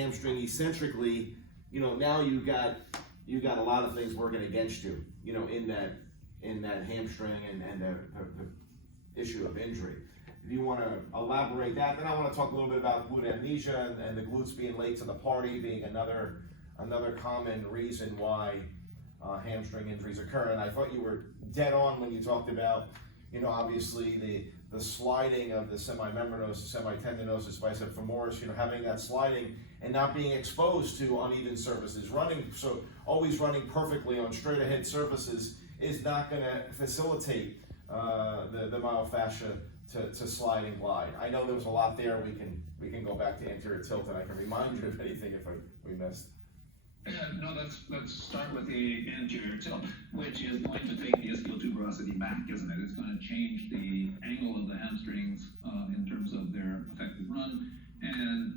hamstring eccentrically, now you got a lot of things working against you, in that hamstring and the issue of injury. If you want to elaborate that, then I want to talk a little bit about glute amnesia and the glutes being late to the party being another common reason why hamstring injuries occur. And I thought you were dead on when you talked about, obviously the sliding of the semimembranosus, semitendinosus, bicep femoris, having that sliding and not being exposed to uneven surfaces. Always running perfectly on straight ahead surfaces is not going to facilitate the myofascia to slide and glide. I know there was a lot there. We can go back to anterior tilt, and I can remind you of anything if we missed. Yeah, no, let's start with the anterior tilt, which is going to take the ischial tuberosity back, isn't it? It's going to change the angle of the hamstrings in terms of their effective run. And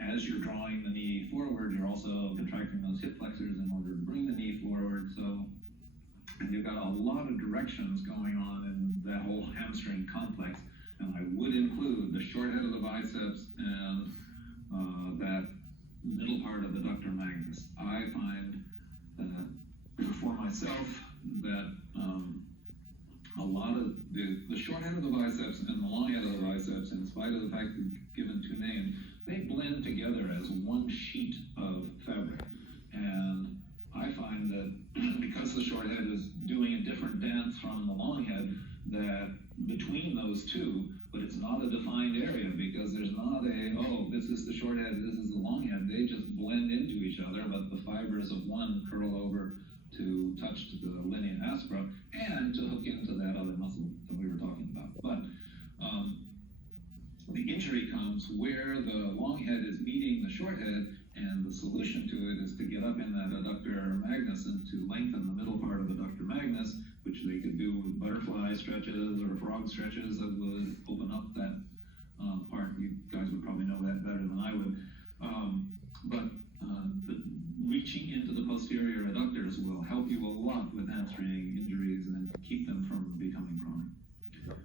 as you're drawing the knee forward, you're also contracting those hip flexors in order to bring the knee forward. And you've got a lot of directions going on in that whole hamstring complex. And I would include the short head of the biceps and that middle part of the ductor magnus. I find that for myself that a lot of the short head of the biceps and the long head of the biceps, in spite of the fact that we've given two names, they blend together as one sheet of fabric. And I find that because the short head is doing a different dance from the long head, that between those two, but it's not a defined area because there's not this is the short head, this is the long head. They just blend into each other, but the fibers of one curl over to touch the linea aspera and to hook into that other muscle that we were talking about. But the injury comes where the long head is meeting the short head, and the solution to it is to get up in that adductor magnus and to lengthen the middle part of the adductor magnus, which they could do with butterfly stretches or frog stretches that would open up that part. You guys would probably know that better than I would. The reaching into the posterior adductors will help you a lot with hamstring injuries and keep them from becoming chronic.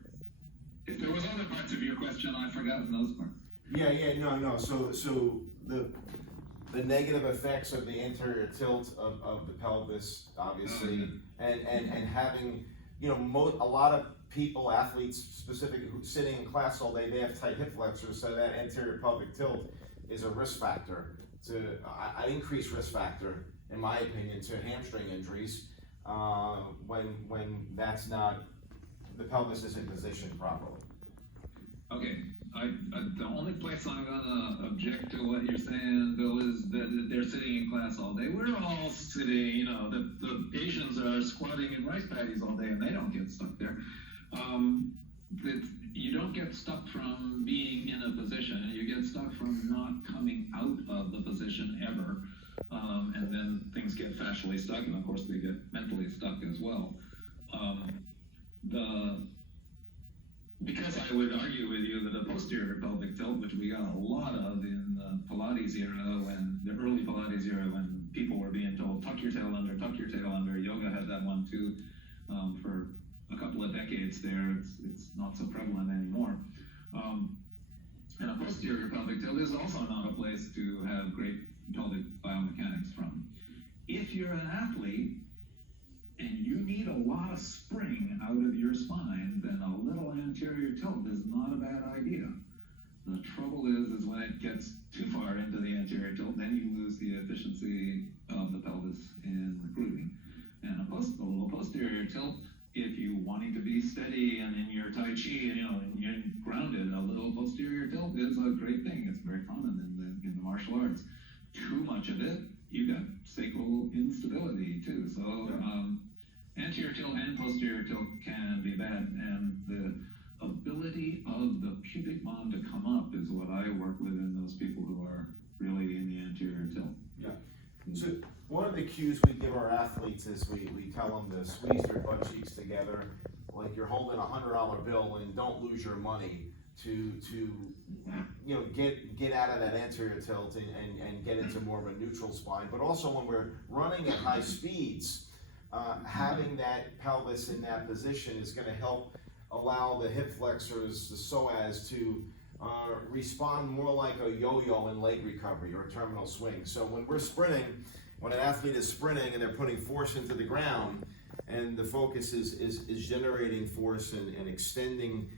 If there was other parts of your question, I've forgotten those parts. No. So the negative effects of the anterior tilt of the pelvis, obviously, and having, a lot of people, athletes specifically, who sitting in class all day, they have tight hip flexors, so that anterior pelvic tilt is a risk factor, an increased risk factor, in my opinion, to hamstring injuries when that's not, the pelvis isn't positioned properly. Okay. The only place I'm gonna object to what you're saying, Bill, is that they're sitting in class all day. We're all sitting, the Asians are squatting in rice paddies all day and they don't get stuck there. You don't get stuck from being in a position, you get stuck from not coming out of the position ever. And then things get fascially stuck, and of course they get mentally stuck as well. Because I would argue with you that a posterior pelvic tilt, which we got a lot of in the Pilates era, the early Pilates era, when people were being told, tuck your tail under, yoga had that one too, for a couple of decades there. It's not so prevalent anymore. And a posterior pelvic tilt is also not a place to have great pelvic biomechanics from. If you're an athlete, and you need a lot of spring out of your spine, then a little anterior tilt is not a bad idea. The trouble is when it gets too far into the anterior tilt, then you lose the efficiency of the pelvis in recruiting. And a little posterior tilt, if you wanting to be steady and in your Tai Chi, and you're grounded, a little posterior tilt is a great thing. It's very common in the martial arts. Too much of it, you got sacral instability too. So anterior tilt and posterior tilt can be bad, and the ability of the pubic bone to come up is what I work with in those people who are really in the anterior tilt. Yeah. So one of the cues we give our athletes is we tell them to squeeze their butt cheeks together, like you're holding $100 bill, and don't lose your money to get out of that anterior tilt and get into more of a neutral spine. But also when we're running at high speeds, having that pelvis in that position is going to help allow the hip flexors, the psoas, to respond more like a yo-yo in leg recovery or a terminal swing. So when we're sprinting, when an athlete is sprinting and they're putting force into the ground, and the focus is generating force and extending,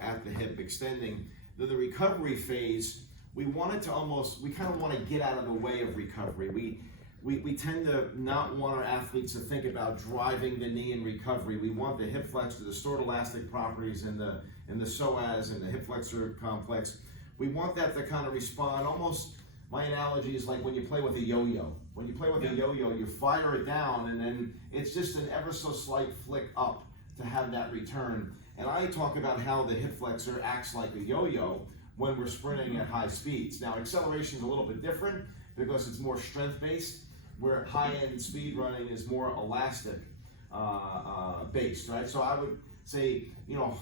at the hip, extending, the recovery phase, we kind of want to get out of the way of recovery. We tend to not want our athletes to think about driving the knee in recovery. We want the hip flexor, the stored elastic properties in the psoas and the hip flexor complex. We want that to kind of respond almost, my analogy is like when you play with a yo-yo. When you play with a yo-yo, you fire it down and then it's just an ever so slight flick up to have that return. And I talk about how the hip flexor acts like a yo-yo when we're sprinting at high speeds. Now, acceleration is a little bit different because it's more strength-based, where high-end speed running is more elastic based, right? So I would say,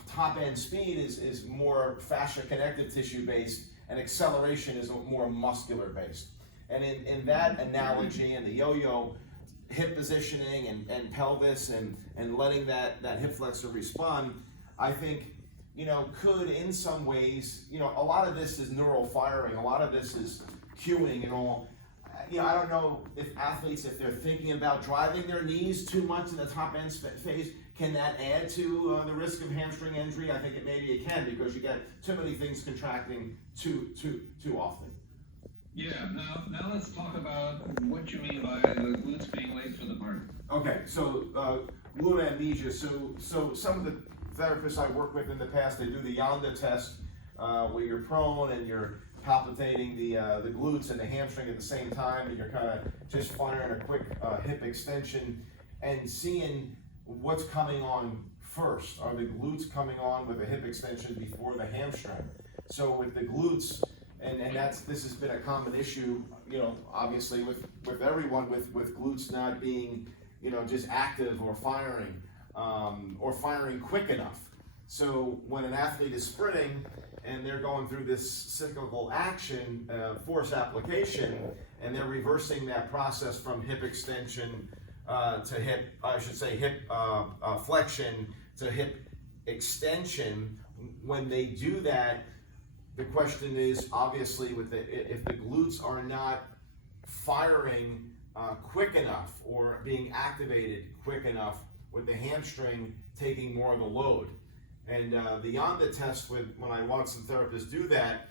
top-end speed is more fascia connective tissue based, and acceleration is more muscular based. And in that analogy and the yo-yo, hip positioning and pelvis and letting that hip flexor respond, I think, could in some ways, a lot of this is neural firing, a lot of this is cueing and all. I don't know if athletes, if they're thinking about driving their knees too much in the top end phase, can that add to the risk of hamstring injury? I think maybe it can, because you get too many things contracting too often. Yeah, now let's talk about what you mean by the glutes being late for the party. Okay, so glute amnesia. So some of the therapists I work with in the past, they do the Yanda test, where you're prone and you're palpitating the glutes and the hamstring at the same time, and you're kind of just firing a quick hip extension and seeing what's coming on first. Are the glutes coming on with a hip extension before the hamstring? So with the glutes, and this has been a common issue, obviously with everyone, with glutes not being, just active or firing quick enough. So when an athlete is sprinting and they're going through this cyclical action, force application, and they're reversing that process from hip extension to hip flexion to hip extension, when they do that, the question is, obviously, if the glutes are not firing quick enough or being activated quick enough, with the hamstring taking more of the load. And the Yanda test, when I watch some therapists do that,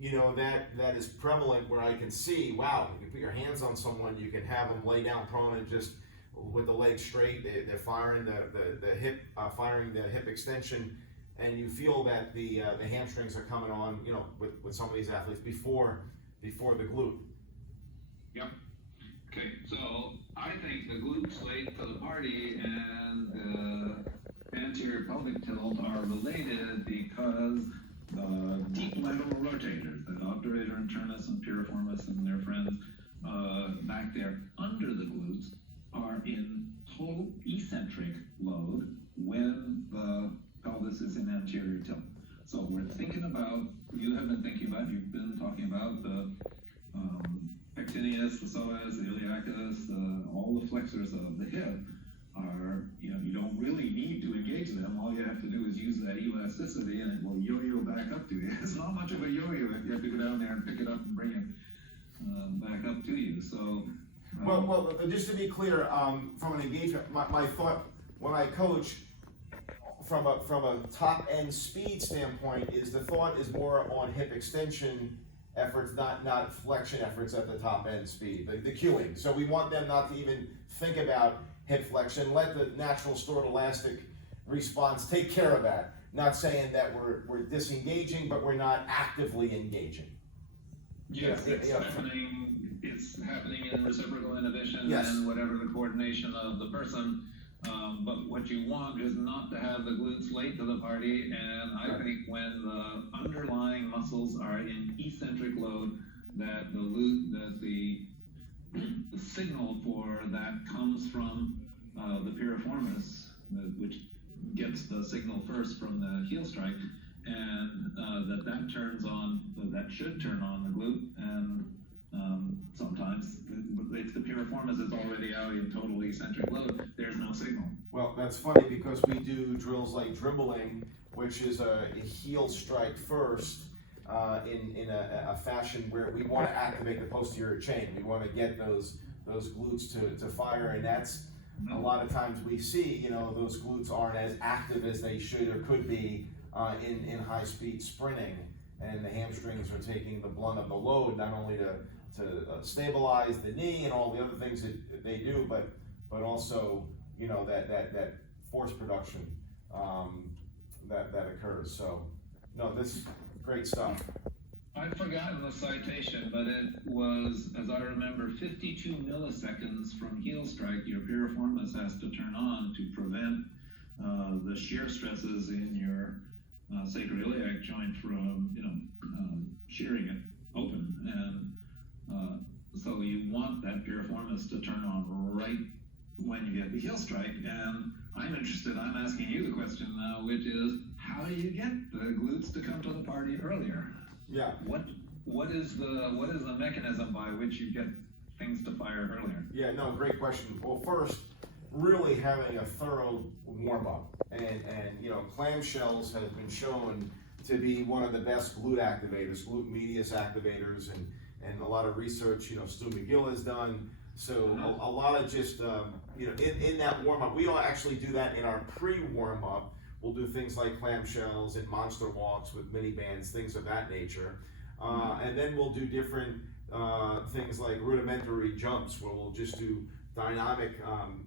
that is prevalent, where I can see, wow, you can put your hands on someone, you can have them lay down prone and just with the legs straight, they're firing the hip, firing the hip extension, and you feel that the hamstrings are coming on, with some of these athletes before the glute. Yep. Okay, so I think the glutes late to the party and anterior pelvic tilt are related because the deep lateral rotators, the obturator internus and piriformis and their friends back there under the glutes, are in total eccentric load when the pelvis is in anterior tilt. So we're thinking about, you've been talking about the pectineus, the psoas, the iliacus, all the flexors of the hip are, you don't really need to engage them. All you have to do is use that elasticity and it will yo-yo back up to you. It's not much of a yo-yo if you have to go down there and pick it up and bring it back up to you. So, well, just to be clear, from an engagement, my thought when I coach, from a top end speed standpoint, is the thought is more on hip extension efforts, not flexion efforts at the top end speed, the cueing. So we want them not to even think about hip flexion. Let the natural stored elastic response take care of that. Not saying that we're disengaging, but we're not actively engaging. Yes, it's happening in reciprocal inhibition, yes, and whatever the coordination of the person. But what you want is not to have the glutes late to the party, and I think when the underlying muscles are in eccentric load, that the signal for that comes from the piriformis, which gets the signal first from the heel strike, and that should turn on the glute, and sometimes if the piriformis is already out in total eccentric load, there's no signal. Well, that's funny, because we do drills like dribbling, which is a heel strike first, in a fashion where we want to activate the posterior chain. We want to get those glutes to fire, and that's a lot of times we see, those glutes aren't as active as they should or could be in high speed sprinting, and the hamstrings are taking the blunt of the load, not only to stabilize the knee and all the other things that they do, but also, that force production that occurs. So, no, this is great stuff. I've forgotten the citation, but it was, as I remember, 52 milliseconds from heel strike, your piriformis has to turn on to prevent the shear stresses in your sacroiliac joint from, shearing it open. And so you want that piriformis to turn on right when you get the heel strike. And I'm asking you the question now, which is, how do you get the glutes to come to the party earlier? Yeah. What is the mechanism by which you get things to fire earlier? Yeah, no, great question. Well, first, really having a thorough warm-up, and clamshells have been shown to be one of the best glute activators, glute medius activators, and a lot of research, Stu McGill has done. So a lot of just, in that warm-up, we all actually do that in our pre-warm-up. We'll do things like clamshells and monster walks with mini bands, things of that nature. And then we'll do different things like rudimentary jumps, where we'll just do dynamic,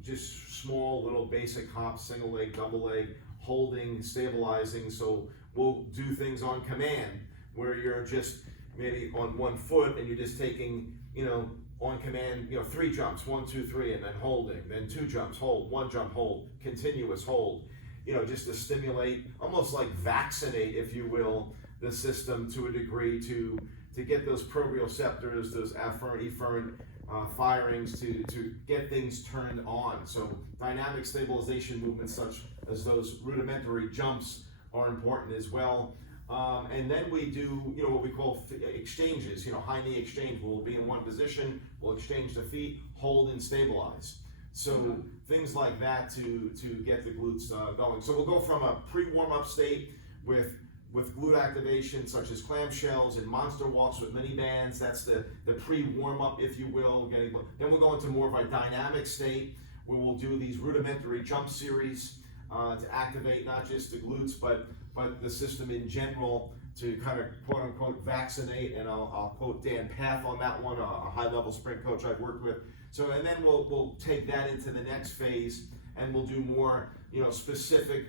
just small little basic hops, single leg, double leg, holding, stabilizing. So we'll do things on command, where you're just maybe on one foot and you're just taking, on command, 3 jumps, 1, 2, 3, and then holding, then 2 jumps, hold, 1 jump, hold, continuous hold. Just to stimulate, almost like vaccinate, if you will, the system to a degree to get those proprioceptors, those afferent firings to get things turned on. So dynamic stabilization movements such as those rudimentary jumps are important as well. And then we do, what we call exchanges, high knee exchange. We'll be in one position, we'll exchange the feet, hold and stabilize. So things like that to get the glutes going. So we'll go from a pre-warm-up state with glute activation, such as clamshells and monster walks with mini bands. That's the pre-warm-up, if you will. Then we'll go into more of a dynamic state, where we'll do these rudimentary jump series to activate not just the glutes, but the system in general, to kind of quote-unquote vaccinate. And I'll quote Dan Path on that one, a high-level sprint coach I've worked with. So, and then we'll take that into the next phase, and we'll do more, specific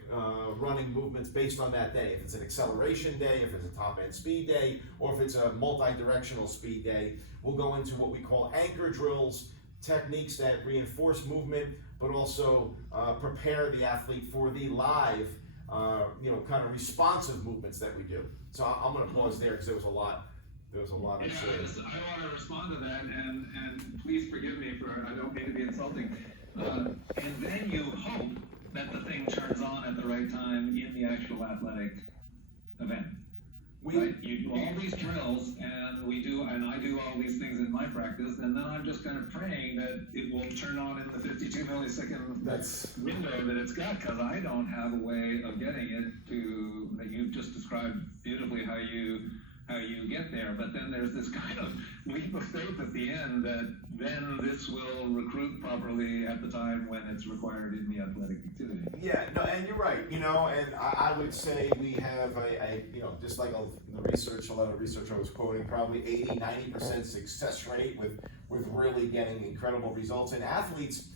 running movements based on that day. If it's an acceleration day, if it's a top end speed day, or if it's a multi-directional speed day, we'll go into what we call anchor drills, techniques that reinforce movement, but also prepare the athlete for the live, kind of responsive movements that we do. So I'm going to pause there because there was a lot of I want to respond to that, and please forgive me I don't mean to be insulting. And then you hope that the thing turns on at the right time in the actual athletic event. Right? You do all these drills, and I do all these things in my practice, and then I'm just kind of praying that it will turn on in the 52 millisecond window that it's got, because I don't have a way of getting it to, that you've just described beautifully how you get there. But then there's this kind of leap of faith at the end that then this will recruit properly at the time when it's required in the athletic activity. Yeah, no, and you're right, and I would say we have just like the research, a lot of research I was quoting, probably 80-90% success rate with really getting incredible results. And athletes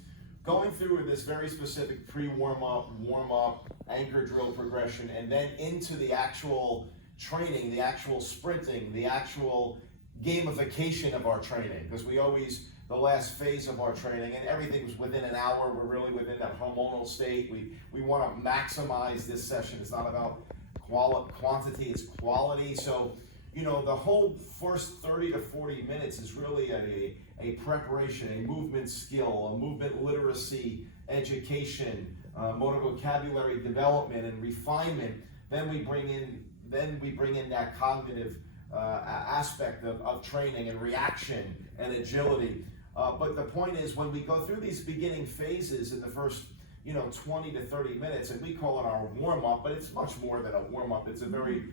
going through this very specific pre-warm-up, warm-up, anchor drill progression, and then into the actual training, the actual sprinting, the actual gamification of our training, because the last phase of our training, and everything's within an hour, we're really within that hormonal state. We want to maximize this session. It's not about quantity, it's quality. So, the whole first 30 to 40 minutes is really a preparation, a movement skill, a movement literacy, education, motor vocabulary development and refinement. Then we bring in that cognitive aspect of training and reaction and agility. But the point is, when we go through these beginning phases in the first 20 to 30 minutes, and we call it our warm-up, but it's much more than a warm-up. It's a very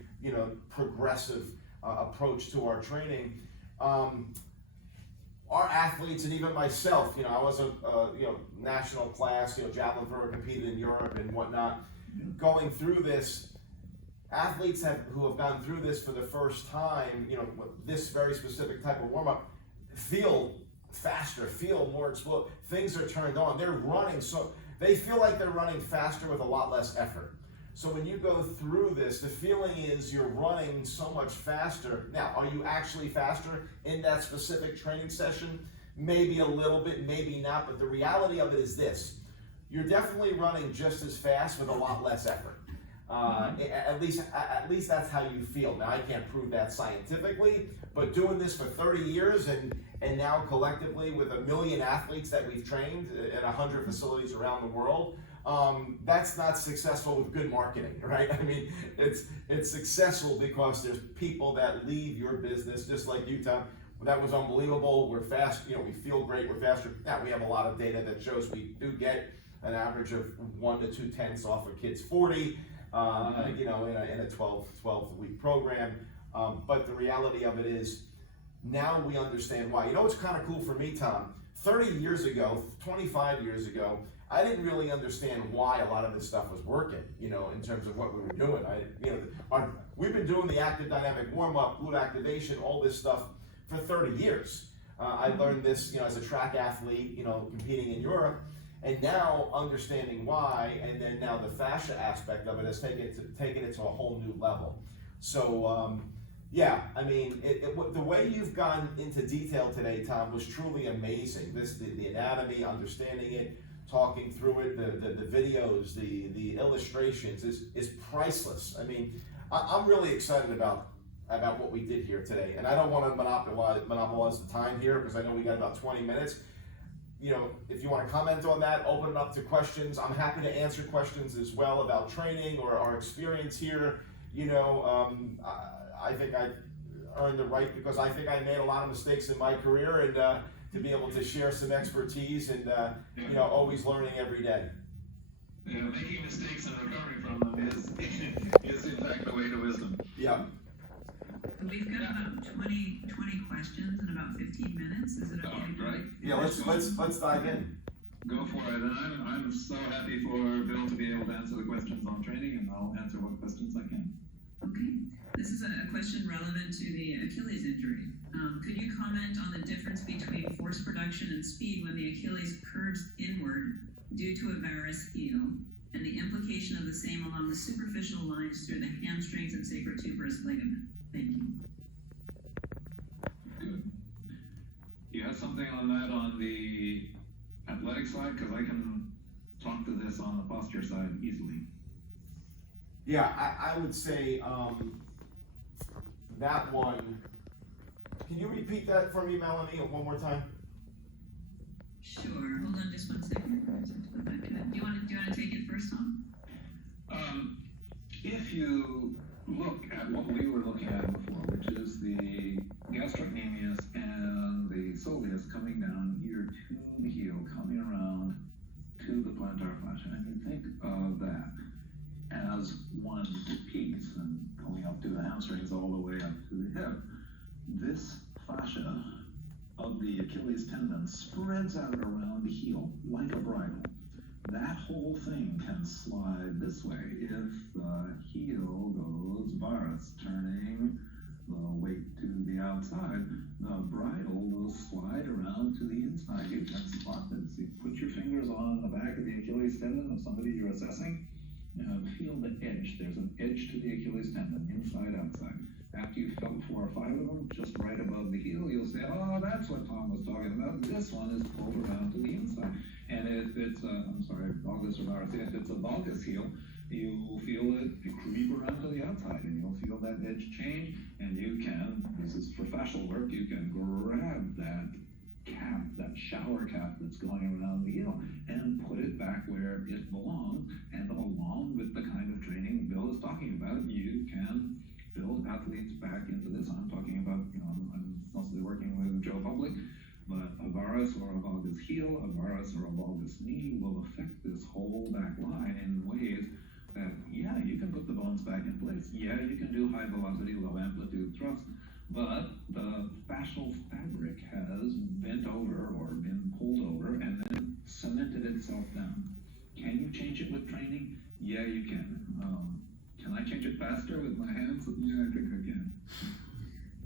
progressive approach to our training. Our athletes, and even myself, I was a national class, javelin thrower, competed in Europe and whatnot. Going through this, athletes who have gone through this for the first time, this very specific type of warm-up, feel faster, feel more explosive. Things are turned on. They're running, so they feel like they're running faster with a lot less effort. So when you go through this, the feeling is you're running so much faster. Now, are you actually faster in that specific training session? Maybe a little bit, maybe not, but the reality of it is this. You're definitely running just as fast with a lot less effort. At least that's how you feel. Now, I can't prove that scientifically, but doing this for 30 years and now collectively with 1 million athletes that we've trained at 100 facilities around the world, that's not successful with good marketing, right? I mean, it's successful because there's people that leave your business, just like you, Tom. That was unbelievable. We're fast, we feel great, we're faster. Now, we have a lot of data that shows we do get an average of 1 to 2 tenths off a kid's 40, in a 12-week program. But the reality of it is, now we understand why. What's kind of cool for me, Tom? 30 years ago, 25 years ago, I didn't really understand why a lot of this stuff was working, in terms of what we were doing. We've been doing the active dynamic warm-up, glute activation, all this stuff for 30 years. I learned this, as a track athlete, competing in Europe, and now understanding why, and then now the fascia aspect of it has taken it to a whole new level. So, the way you've gone into detail today, Tom, was truly amazing. The anatomy, understanding it, talking through it, the videos, the illustrations is priceless. I mean, I'm really excited about what we did here today, and I don't want to monopolize the time here because I know we got about 20 minutes. If you want to comment on that, open it up to questions. I'm happy to answer questions as well about training or our experience here. I think I earned the right because I think I made a lot of mistakes in my career, and to be able to share some expertise and always learning every day. Making mistakes and recovering from them is in fact the way to wisdom. Yeah. We've got about 20 questions in about 15 minutes. Is it okay? Right. Yeah, let's dive in. Go for it. And I'm so happy for Bill to be able to answer the questions on training, and I'll answer what questions I can. Okay. This is a question relevant to the Achilles injury. Could you comment on the difference between force production and speed when the Achilles curves inward due to a varus heel, and the implication of the same along the superficial lines through the hamstrings and sacrotuberous ligament? Thank you. Good. You have something on that on the athletic side? Because I can talk to this on the posture side easily. Yeah, I would say that one. Can you repeat that for me, Melanie, one more time? Sure. Hold on just one second. I just have to go back to it. Do you want to take it first, Tom? If you look at what we were looking at before, which is the gastrocnemius and the soleus coming down here to the heel, coming around to the plantar fascia, and you think of that as one piece and going up to the hamstrings all the way up to the hip. This fascia of the Achilles tendon spreads out around the heel like a bridle. That whole thing can slide this way if the heel goes varus, turning the weight to the outside. The bridle will slide around to the inside. You can spot this. You put your fingers on the back of the Achilles tendon of somebody you're assessing. Feel the edge. There's an edge to the Achilles tendon, inside, outside. After you've felt 4 or 5 of them, just right above the heel, you'll say, oh, that's what Tom was talking about. This one is pulled around to the inside. And if it's valgus or varus, if it's a valgus heel, you'll feel it creep around to the outside, and you'll feel that edge change, and you can, this is for fascial work, you can grab that cap, that shower cap that's going around the heel, and put it back where it belongs. And along with the kind of training Bill is talking about, you can build athletes back into this. I'm talking about, I'm mostly working with Joe Public, but a varus or a valgus heel, a varus or a valgus knee will affect this whole back line in ways that, yeah, you can put the bones back in place. Yeah, you can do high velocity, low amplitude thrust, but the fascial fabric has bent over or been pulled over and then cemented itself down. Can you change it with training? Yeah, you can. Can I change it faster with my hands? Yeah, I think I can.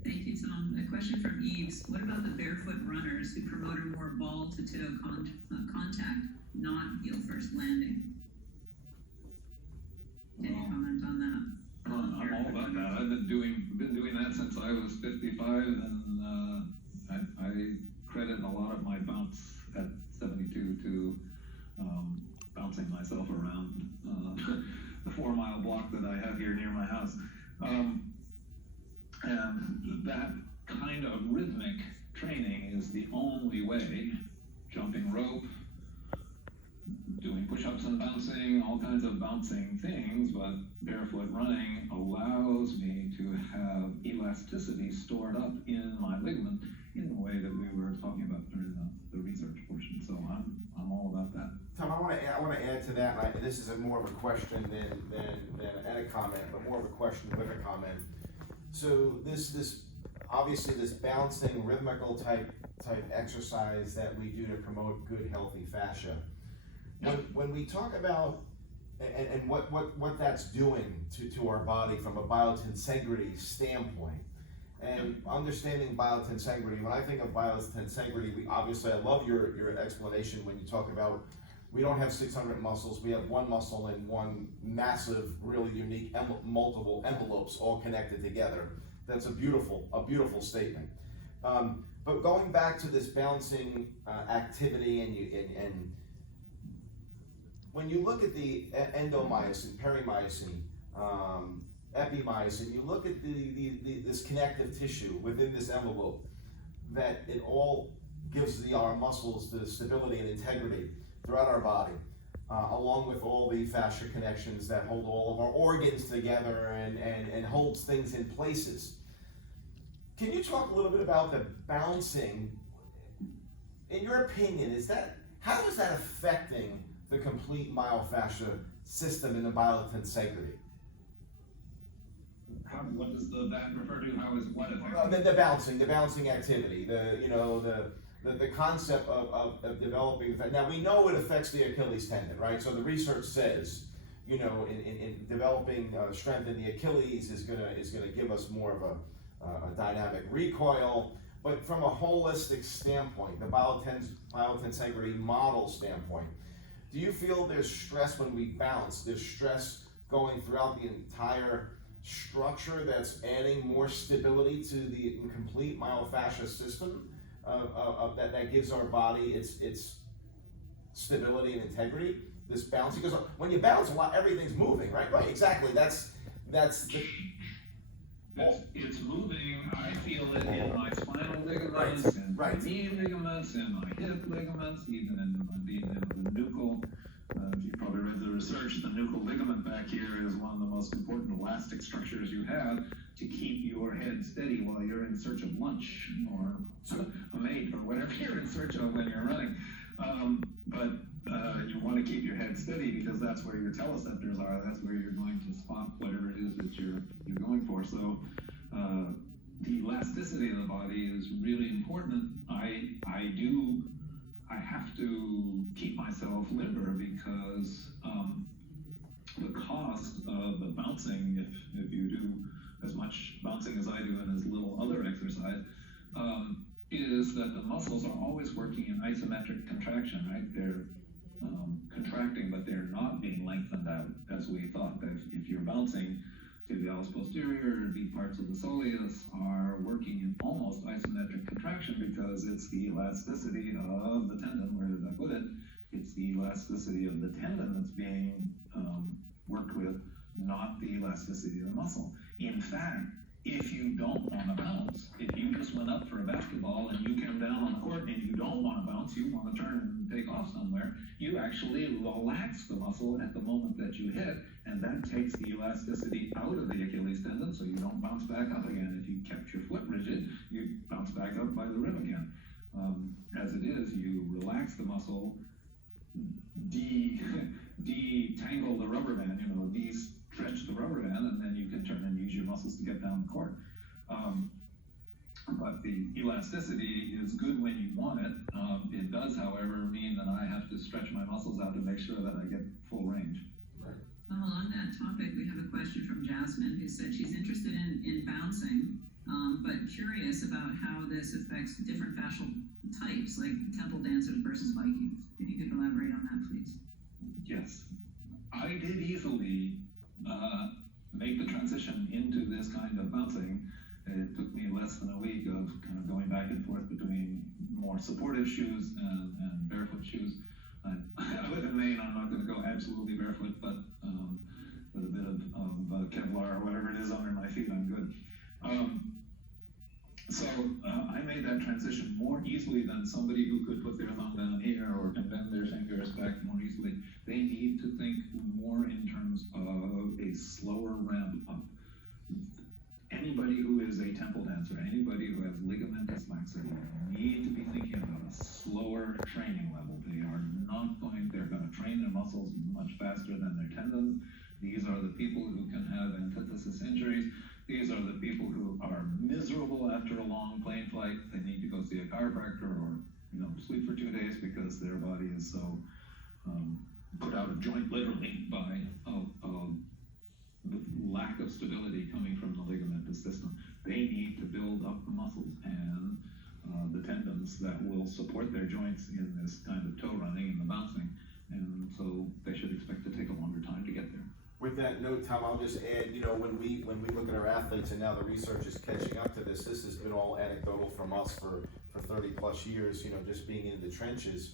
Thank you, Tom. A question from Eves. What about the barefoot runners who promote a more ball-to-toe contact, not heel-first landing? Can you comment on that? I'm all about that. I've been doing that since I was 55, and I credit a lot of my bounce at 72 to bouncing myself around the 4-mile block that I have here near my house. And that kind of rhythmic training is the only way, jumping rope, doing push-ups and bouncing, all kinds of bouncing things, but barefoot running allows me to have elasticity stored up in my ligament in the way that we were talking about during the research portion. So I'm all about that. Tom, I want to add to that. This is more of a question than a comment, but more of a question with a comment. So this obviously this bouncing rhythmical type exercise that we do to promote good healthy fascia. When we talk about and what that's doing to our body from a biotinsegrity standpoint, and understanding biotinsegrity, when I think of biotinsegrity, I love your explanation when you talk about we don't have 600 muscles, we have one muscle and one massive, really unique, multiple envelopes all connected together. That's a beautiful statement. But going back to this bouncing activity, and when you look at the endomyosin, perimyosin, epimyosin, you look at this connective tissue within this envelope, that it all gives our muscles the stability and integrity throughout our body, along with all the fascia connections that hold all of our organs together and holds things in places. Can you talk a little bit about the bouncing? In your opinion, how is that affecting the complete myofascial system in the biotinsegrity? What does that refer to? How is what affecting? The bouncing activity, the concept of developing. Now we know it affects the Achilles tendon, right? So the research says, in developing strength in the Achilles is gonna give us more of a dynamic recoil. But from a holistic standpoint, the biotinsegrity model standpoint, do you feel there's stress when we bounce? There's stress going throughout the entire structure that's adding more stability to the complete myofascial system that gives our body its stability and integrity. This bounce, because when you bounce a lot, everything's moving, right? Right, exactly. That's the. It's moving. I feel it in my spinal ligaments, in my knee ligaments, in my hip ligaments, even in the nuchal. You probably read the research. The nuchal ligament back here is one of the most important elastic structures you have to keep your head steady while you're in search of lunch or a mate or whatever you're in search of when you're running. But you want to keep your head steady because that's where your teleceptors are. That's where you're going to spot whatever it is that you're going for. So the elasticity of the body is really important. I have to keep myself limber because the cost of the bouncing, if you do as much bouncing as I do and as little other exercise, is that the muscles are always working in isometric contraction, right? They're contracting, but they're not being lengthened out as we thought. That if you're bouncing, tibialis posterior, deep parts of the soleus are working in almost isometric contraction because it's the elasticity of the tendon. Where did I put it? It's the elasticity of the tendon that's being worked with, not the elasticity of the muscle. In fact, if you don't want to bounce, if you just went up for a basketball and you came down on the court and you don't want to bounce, you want to turn and take off somewhere, you actually relax the muscle at the moment that you hit, and that takes the elasticity out of the Achilles tendon, so you don't bounce back up again. If you kept your foot rigid, you bounce back up by the rim again. As it is, you relax the muscle, detangle the rubber band, de-stretch the rubber band, and then you can turn and use your muscles to get down the court. But the elasticity is good when you want it. It does, however, mean that I have to stretch my muscles out to make sure that I get full range. Right. Well, on that topic, we have a question from Jasmine, who said she's interested in bouncing, but curious about how this affects different fascial types, like temple dancers versus Vikings. If you could elaborate on that, please. Yes, I did easily make the transition into this kind of bouncing. It took me less than a week of kind of going back and forth between more supportive shoes and barefoot shoes. I live in Maine. I'm not going to go absolutely barefoot, but with a bit of Kevlar or whatever it is under my feet, I'm good. So I made that transition more easily than somebody who could put their thumb down here or can bend their fingers back more easily. They need to think more in terms of a slower ramp up. Anybody who is a temple dancer, anybody who has ligamentous laxity, need to be thinking about a slower training level. They're going to train their muscles much faster than their tendons. These are the people who can have antithesis injuries. These are the people who are miserable after a long plane flight. They need to go see a chiropractor or sleep for 2 days because their body is so put out of joint literally by the lack of stability coming from the ligamentous system. They need to build up the muscles and the tendons that will support their joints in this kind of toe running and the bouncing, and so they should expect to take a longer time to get there. With that note, Tom, I'll just add, when we look at our athletes, and now the research is catching up to this has been all anecdotal from us for 30 plus years, just being in the trenches.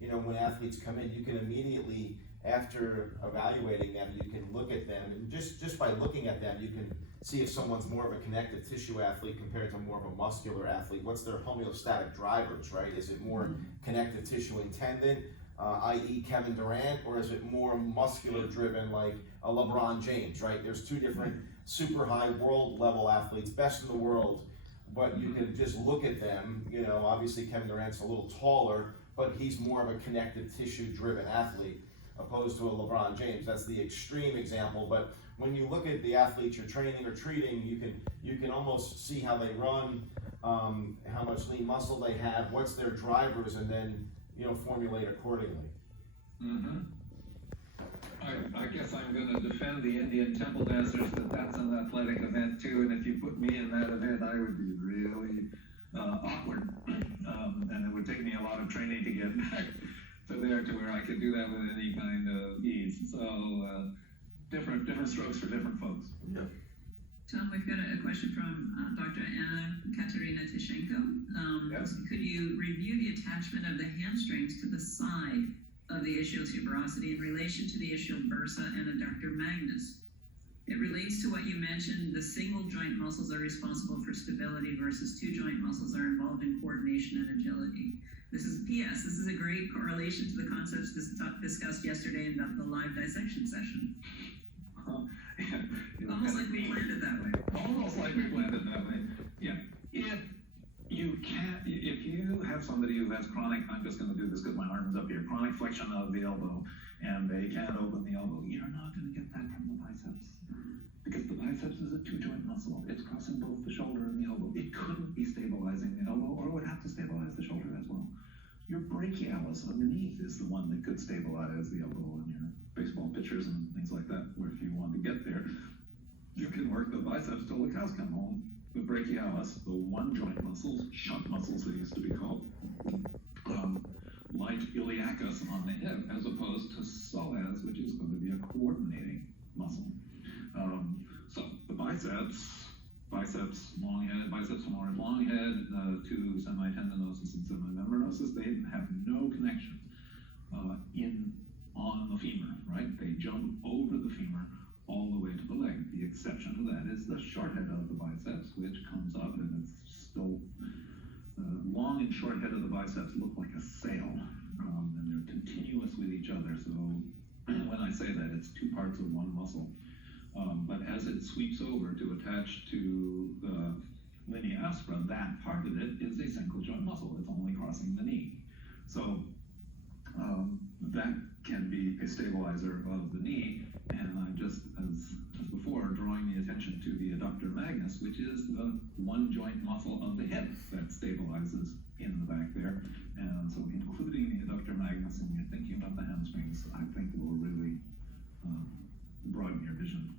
When athletes come in, you can immediately, after evaluating them, you can look at them, and just by looking at them, you can see if someone's more of a connective tissue athlete compared to more of a muscular athlete. What's their homeostatic drivers, right? Is it more connective tissue and tendon, i.e. Kevin Durant, or is it more muscular driven like a LeBron James, right? There's two different super high world level athletes, best in the world, but you can just look at them, obviously Kevin Durant's a little taller, but he's more of a connective tissue driven athlete opposed to a LeBron James. That's the extreme example, but when you look at the athletes you're training or treating, you can almost see how they run, how much lean muscle they have, what's their drivers, and then formulate accordingly. Mm-hmm. I guess I'm going to defend the Indian temple dancers that's an athletic event too, and if you put me in that event, I would be really awkward, and it would take me a lot of training to get back to there to where I could do that with any kind of ease. So different strokes for different folks. Yeah. Tom, we've got a question from Dr. Anna Katerina Tishenko. Yes. Could you review the attachment of the hamstrings to the side of the ischial tuberosity in relation to the ischial bursa and adductor magnus? It relates to what you mentioned, the single joint muscles are responsible for stability versus two joint muscles are involved in coordination and agility. This is P.S. This is a great correlation to the concepts discussed yesterday in the live dissection session. Almost like we planned it that way. Almost like we planned it that way. Yeah. If you have somebody who has chronic, I'm just going to do this because my arm is up here, chronic flexion of the elbow, and they can't open the elbow, you're not going to get that from the biceps. Because the biceps is a two-joint muscle. It's crossing both the shoulder and the elbow. It couldn't be stabilizing the elbow, or it would have to stabilize the shoulder as well. Your brachialis underneath is the one that could stabilize the elbow in your baseball pitchers and things like that, where if you want to get there, you can work the biceps till the cows come home. The brachialis, the one joint muscles, shunt muscles they used to be called, like iliacus on the hip, as opposed to psoas, which is going to be a coordinating muscle. So the biceps, long head, biceps femoris, long head, to semitendinosus and semimembranosus, they have no connection on the femur, right? They jump over the femur all the way to the leg. The exception to that is the short head of the biceps, which comes up and it's still long and short head of the biceps look like a sail, and they're continuous with each other. So when I say that, it's two parts of one muscle. But as it sweeps over to attach to the linea aspera, that part of it is a single joint muscle. It's only crossing the knee. So that can be a stabilizer of the knee. And I'm just before, drawing the attention to the adductor magnus, which is the one joint muscle of the hip that stabilizes in the back there. And so including the adductor magnus when you're thinking about the hamstrings, I think will really broaden your vision.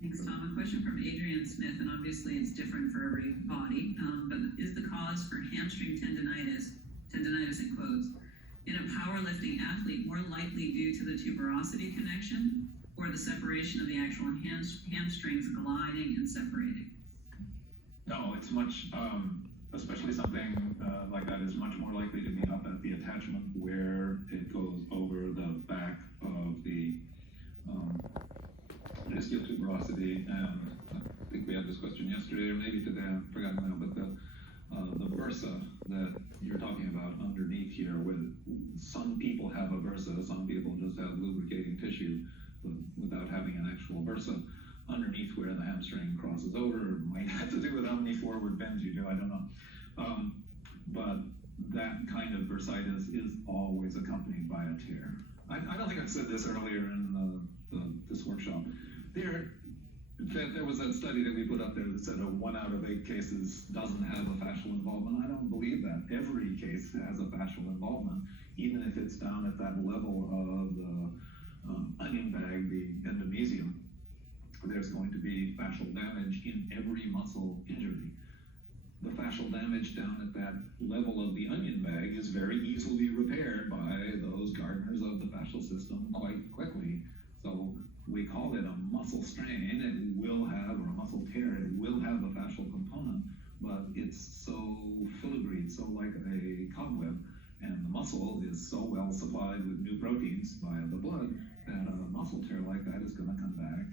Thanks, Tom. A question from Adrian Smith, and obviously it's different for every body, but is the cause for hamstring tendonitis in quotes, in a powerlifting athlete more likely due to the tuberosity connection or the separation of the actual hamstrings gliding and separating? No, it's much, especially something like that is much more likely to be up at the attachment where it goes over the back of the ischial tuberosity. And I think we had this question yesterday, or maybe today, I've forgotten now, but the bursa that you're talking about underneath here, where some people have a bursa, some people just have lubricating tissue, but without having an actual bursa underneath where the hamstring crosses over, might have to do with how many forward bends you do, I don't know. But that kind of bursitis is always accompanied by a tear. I don't think I said this earlier in this workshop. There was that study that we put up there that said 1 out of 8 cases doesn't have a fascial involvement. I don't believe that. Every case has a fascial involvement, even if it's down at that level of the onion bag, the endomysium. There's going to be fascial damage in every muscle injury. The fascial damage down at that level of the onion bag is very easily repaired by those gardeners of the fascial system quite quickly. So we call it a muscle strain. It will have, or a muscle tear, it will have a fascial component, but it's so filigreed, so like a cobweb, and the muscle is so well supplied with new proteins via the blood that a muscle tear like that is going to come back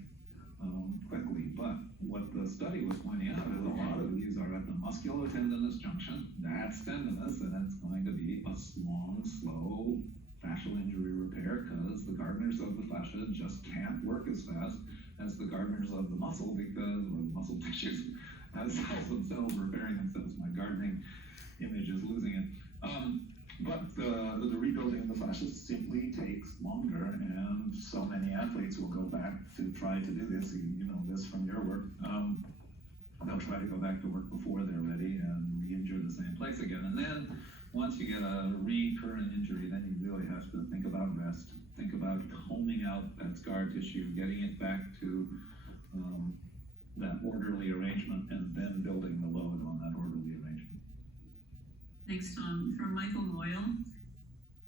quickly. But what the study was pointing out is a lot of these are at the musculotendinous junction. That's tendinous, and it's going to be a long, slow fascial injury repair because the gardeners of the fascia just can't work as fast as the gardeners of the muscle because the muscle tissues have cells themselves repairing themselves. My gardening image is losing it. But the rebuilding of the fascia simply takes longer, and so many athletes will go back to try to do this. You know this from your work. They'll try to go back to work before they're ready and re-injure the same place again. And then once you get a recurrent injury, then you really have to think about rest. Think about combing out that scar tissue, getting it back to that orderly arrangement, and then building the load on that orderly arrangement. Thanks, Tom. From Michael Moyle,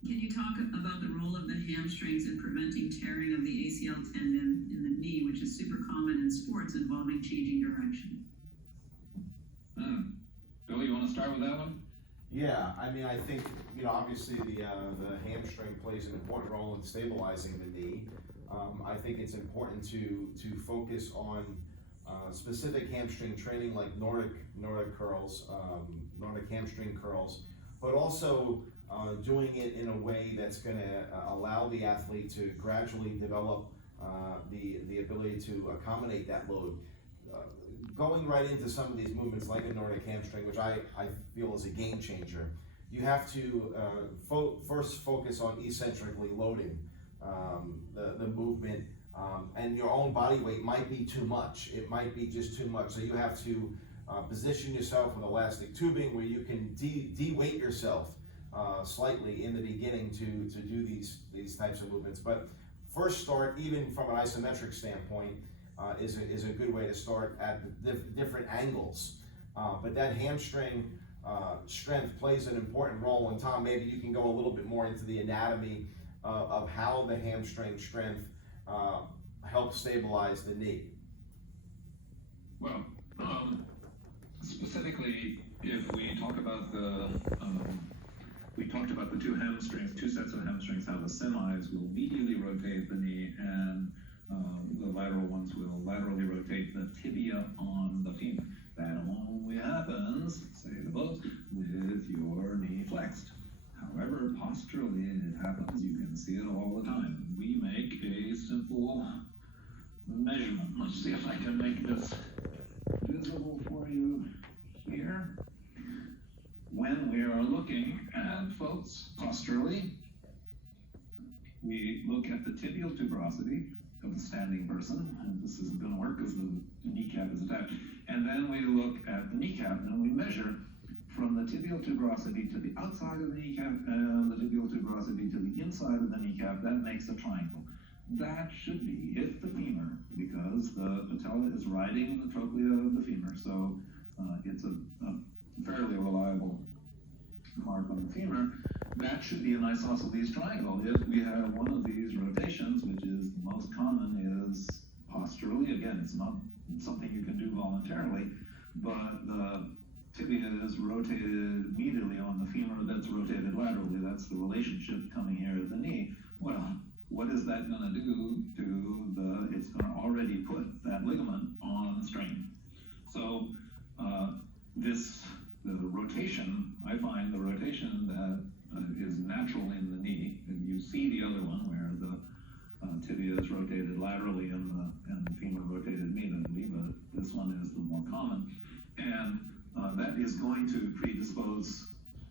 can you talk about the role of the hamstrings in preventing tearing of the ACL tendon in the knee, which is super common in sports involving changing direction? Bill, you want to start with that one? Yeah, I mean, I think, obviously the hamstring plays an important role in stabilizing the knee. I think it's important to focus on specific hamstring training like Nordic curls, Nordic hamstring curls, but also doing it in a way that's going to allow the athlete to gradually develop the ability to accommodate that load. Going right into some of these movements like a Nordic hamstring, which I feel is a game changer, you have to first focus on eccentrically loading the movement, and your own body weight might be too much. It might be just too much. So you have to position yourself with elastic tubing where you can de-weight yourself slightly in the beginning to do these types of movements. But first start, even from an isometric standpoint, is a good way to start at the different angles. But that hamstring strength plays an important role. And Tom, maybe you can go a little bit more into the anatomy of how the hamstring strength helps stabilize the knee. Well, specifically, if we talk about we talked about the two sets of hamstrings, how the semis will medially rotate the knee, and the lateral ones will laterally rotate the tibia on the femur. That only happens, say the both, with your knee flexed. However, posturally it happens. You can see it all the time. We make a simple measurement. Let's see if I can make this visible for you here. When we are looking at folks posturally, we look at the tibial tuberosity of the standing person, and this isn't going to work because the kneecap is attached. And then we look at the kneecap, and we measure from the tibial tuberosity to the outside of the kneecap and the tibial tuberosity to the inside of the kneecap. That makes a triangle. That should be, if the femur, because the patella is riding in the trochlea of the femur, so it's a fairly reliable mark on the femur, that should be an isosceles triangle. If we have one of these rotations, which is the most common, is posturally, again, it's not something you can do voluntarily, but the tibia is rotated medially on the femur that's rotated laterally. That's the relationship coming here at the knee. Well, what is that going to do to it's going to already put that ligament on strain. So the rotation, I find the rotation that is natural in the knee, and you see the other one where the tibia is rotated laterally and the femur rotated medially, but this one is the more common. And that is going to predispose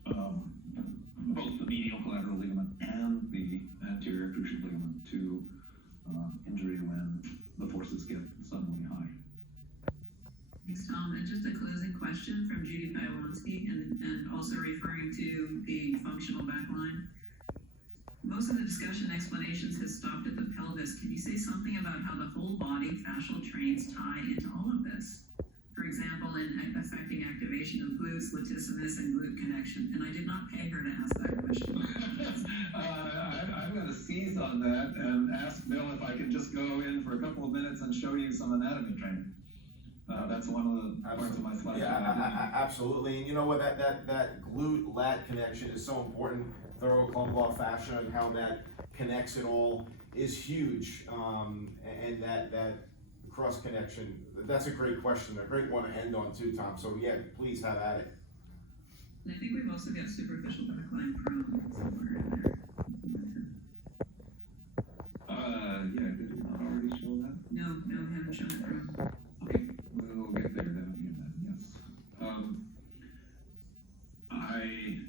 both the medial collateral ligament and the anterior cruciate ligament to injury when the forces get suddenly high. Thanks, Tom. And just a closing question from Judy Pajlonski, and also referring to the functional backline. Most of the discussion explanations has stopped at the pelvis. Can you say something about how the whole body fascial trains tie into all of this? For example, in affecting activation of glutes, latissimus, and glute connection. And I did not pay her to ask that question. I'm going to seize on that and ask Bill if I can just go in for a couple of minutes and show you some anatomy training. That's one of the parts of my slide. Yeah, absolutely. And you know what? That glute lat connection is so important. Thoracolumbar fascia and how that connects it all is huge. And that cross connection. That's a great question. A great one to end on too, Tom. So yeah, please have at it. And I think we've also got superficial backline prone somewhere in there. Yeah, did you not already show that? No, we haven't shown it prone. Okay, we'll get there down here then, yes. I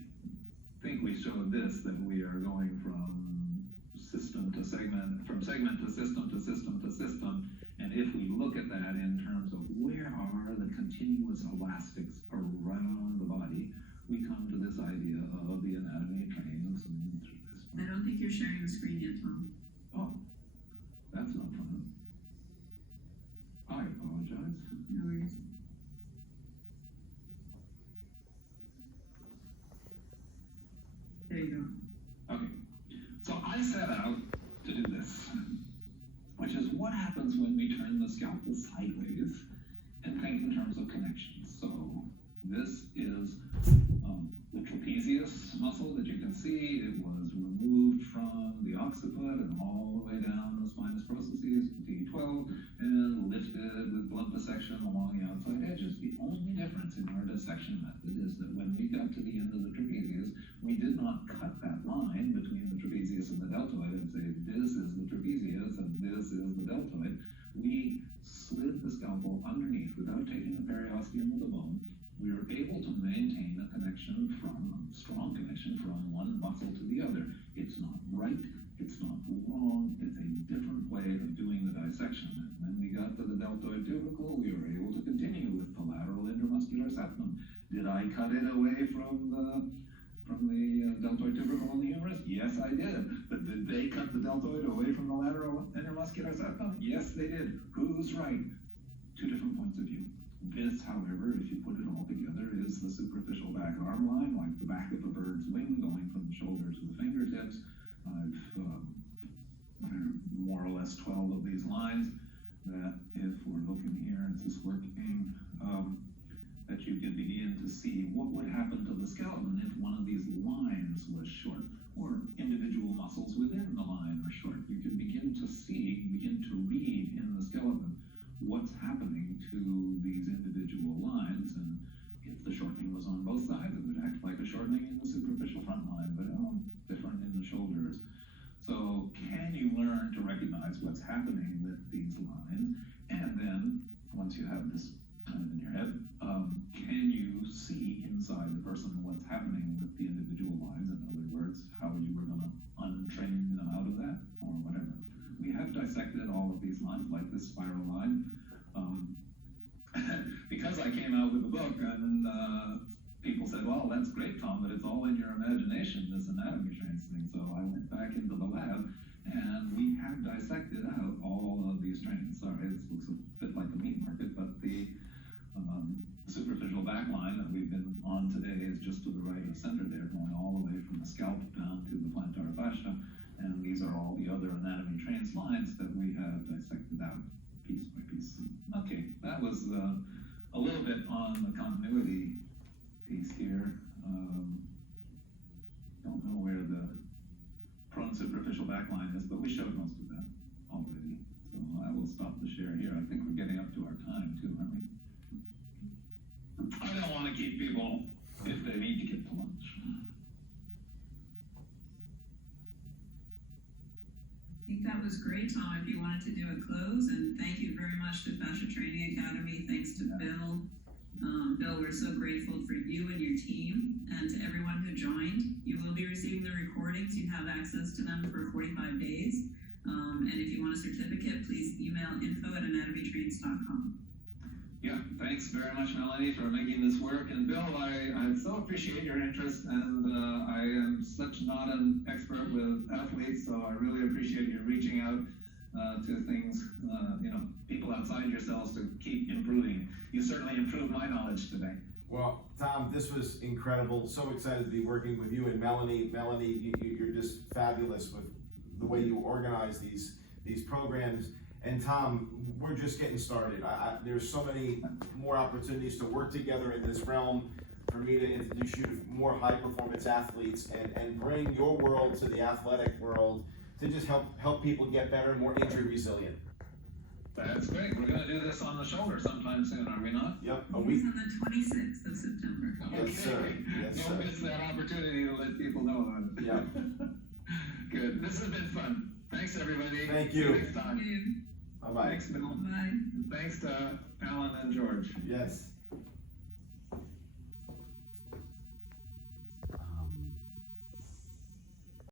think we showed this, that we are going from system to segment, from segment to system to system to system. And if we look at that in terms of where are the continuous elastics around the body, we come to this idea of the anatomy trains and through this. I don't think you're sharing the screen yet, Tom. Oh, that's no fun. I apologize. No worries. There you go. Okay, so I set out to do this, which is what happens when we turn the scalpel sideways and think in terms of connections. So this is the trapezius muscle that you can see. It was removed from the occiput and all the way down the spinous processes, D12, and lifted with blunt dissection along the outside edges. The only difference in our dissection method is that when we got to the end of the trapezius, we did not cut that line between the trapezius and the deltoid and say, this is the trapezius and this is the deltoid. We slid the scalpel underneath without taking the periosteum of the bone. We were able to maintain a connection a strong connection from one muscle to the other. It's not right, it's not wrong, it's a different way of doing the dissection. And when we got to the deltoid tubercle, we were able to continue with the lateral intermuscular septum. Did I cut it away from the deltoid tubercle on the humerus? Yes, I did. But did they cut the deltoid away from the lateral intermuscular septum? Yes, they did. Who's right? Two different points of view. This, however, if you put it all together, is the superficial back arm line, like the back of a bird's wing, going from the shoulder to the fingertips. There are more or less 12 of these lines that, if we're looking here, and this is working, that you can begin to see what would happen to the skeleton if one of these lines was short, or individual muscles within the line are short. You can begin to read in the skeleton what's happening to these individual lines, and if the shortening was on both sides, it would act like a shortening in the superficial front line, but different in the shoulders. So can you learn to recognize what's happening with these lines? And then, once you have this kind of in your head, can you see inside the person what's happening with the individual lines? In other words, how you were going to untrain them out of that? this spiral line. Because I came out with the book, and people said, well, that's great, Tom, but it's all in your imagination, this anatomy trains thing. So I went back into the lab, and we have dissected out all of these trains. Sorry, this looks a bit like a meat market, but the superficial back line that we've been on today is just to the right of the center there, going all the way from the scalp down to the plantar fascia. And these are all the other anatomy trains lines that we have dissected out piece by piece. Okay, that was a little bit on the continuity piece here. Don't know where the prone superficial back line is, but we showed most of that already. So I will stop the share here. I think we're getting up to our time too, aren't we? I don't want to keep people if they need to get to lunch. I think that was great, Tom. If you wanted to do a close, and thank you very much to Fascia Training Academy. Thanks to Bill. Bill, we're so grateful for you and your team, and to everyone who joined. You will be receiving the recordings. You have access to them for 45 days. And if you want a certificate, please email info@anatomytrains.com. Yeah, thanks very much, Melanie, for making this work. And Bill, I so appreciate your interest, and I am such not an expert with athletes, so I really appreciate you reaching out to things, people outside yourselves to keep improving. You certainly improved my knowledge today. Well, Tom, this was incredible. So excited to be working with you and Melanie. Melanie, you're just fabulous with the way you organize these programs. And Tom, we're just getting started. There's so many more opportunities to work together in this realm for me to introduce you to more high-performance athletes and bring your world to the athletic world to just help people get better and more injury resilient. That's great. We're going to do this on the shoulder sometime soon, are we not? Yep. It's on the 26th of September. Yes, sir. Yes, Don't sir. miss that opportunity to let people know about it. Yeah. Good. This has been fun. Thanks, everybody. Thank See you. next time. Thank you. Bye-bye. Thanks, Bill. Bye. And thanks to Alan and George. Yes.